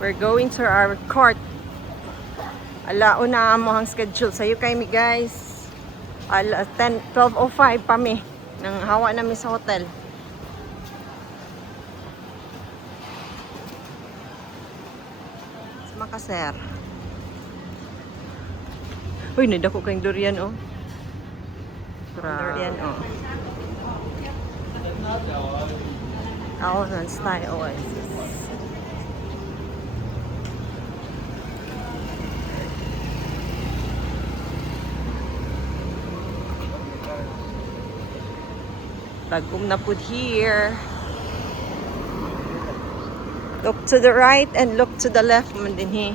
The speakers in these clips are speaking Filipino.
We're going to our court. Alauna mo ang schedule sa'yo kay mi guys. 12:05 pa mi. Nang hawa namin sa hotel. Sa Makassar. Uy, nadako kayong durian oh. Durian oh. Thousand Style Oasis. Tagkum na pud here. Look to the right and look to the left man din he.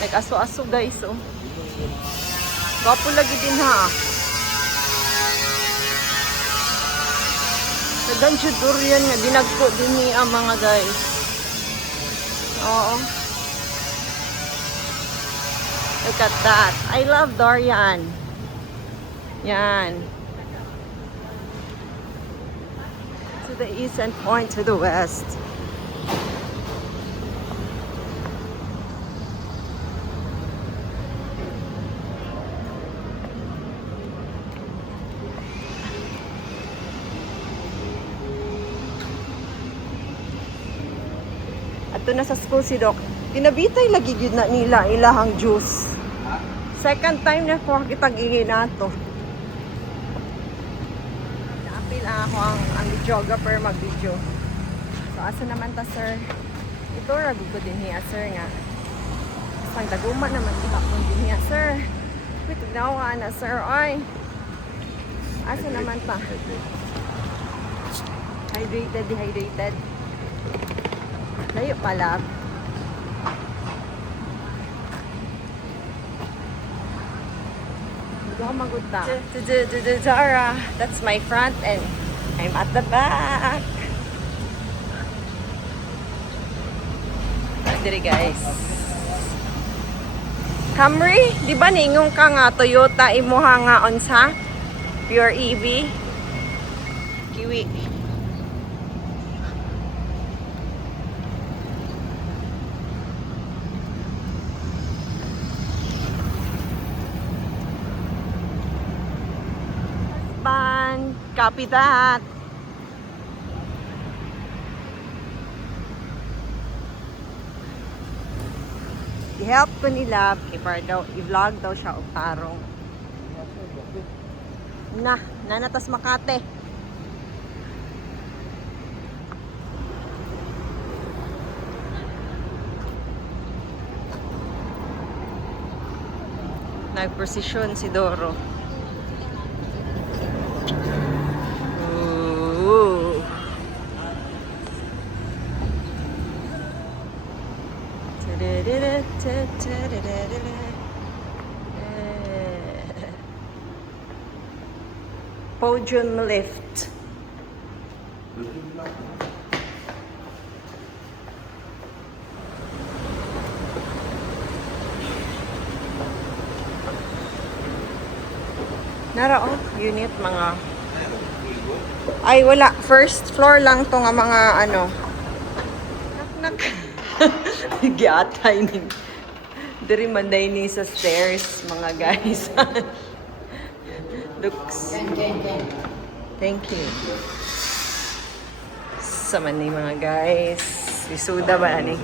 Like aso-aso guys oh. Gwapo lagi din ha. Dagan siya durian nga dinagko din ni ang mga guys. Oo. Look at that. I love durian. Yan. To the east and point to the west. Ato na sa school si Doc. Tinabitay lagi yun na nila ilahang juice. Second time na po kita gihinato. Naapil ako ang videographer mag-video. So asa naman ta sir? Ito ragu ko din niya sir nga. Pang daguma naman ihapon din niya sir. Wait, tignawa na sir. Oy. Asa naman ta? Dehydrated. Layo pala. Maguta. Zara, that's my front and I'm at the back. Diri guys. Camry, di ba ningong ka nga Toyota imuha nga onsa? Pure EV. Kiwi. Copy that. I-help ko nila i-vlog daw siya og tarong. Nanatas Makate. Nagprosesyon si Doro. Podium lift. Nara oh, unit mga. Ay wala, first floor lang to nga mga ano. Nak. Giatay ni. Diri manday ni sa stairs mga guys. Looks. Thank you. Sama ni mga guys. Isuda ba ani?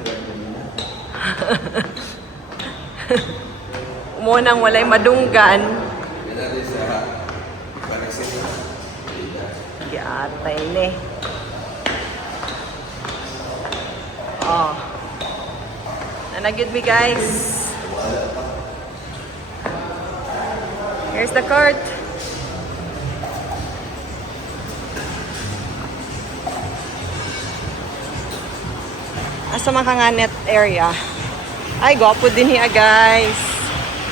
Umunang walay madunggan. Giatay ni. Oh. Nanagid me guys. Here's the court. Asa makanganet area. Ay, gwapo din hiya guys.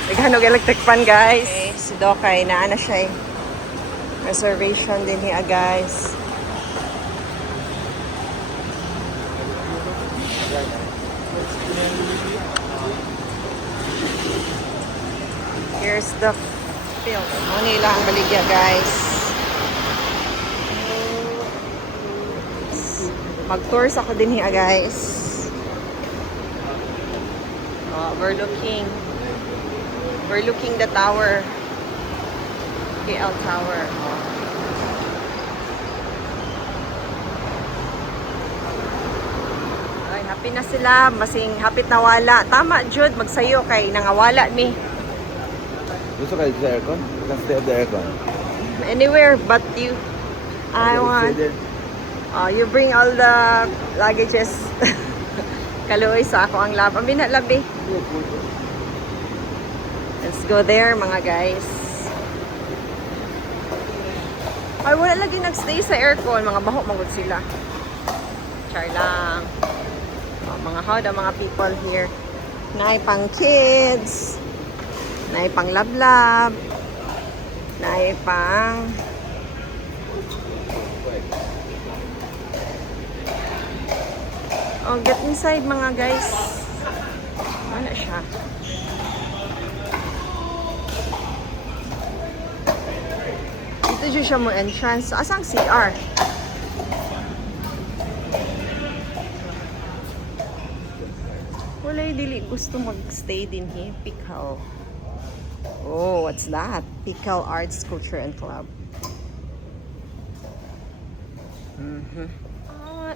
Naghanog electric fan guys. Okay, si Dokay, naana siya eh. Reservation din hiya guys. Here's the film. Muna lang baligya guys. Mag-tours ako din hiya, guys. Overlooking the tower. KL Tower. Ay, happy na sila. Masing hapit na wala. Tama, Jude. Magsayo kay nangawala mi. Gusto kayo sa aircon? You can stay at the aircon. Anywhere but you. I Okay, want. stay there. You bring all the luggages. Kaluoy sa ako ang lab. Amin na labi. Let's go there, mga guys. Ay, wala lagi nagstay sa aircon. Mga baho, magod sila. Char lang. Mga howda, mga people here. Naay pang kids. Naay pang lablab. Naay pang... Oh, get inside, mga guys. Ano siya? Dito siya mo entrance. Asang CR? Wala dili gusto magstay din here. Pickle. Oh, what's that? Pickle Arts, Culture and Club.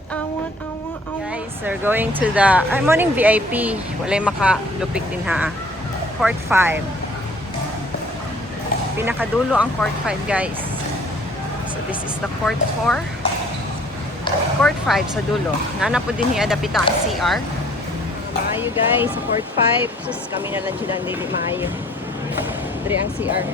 I want. Guys, we're going to the... I'm morning VIP. Walay makalupik din ha. Court 5. Pinakadulo ang Court 5, guys. So, this is the Court 4. Court 5 sa dulo. Nana po din hiadapita ang CR. Maayo, guys, sa Court 5. Sus, kami na lang dyan ang daily maayo. Dre ang CR.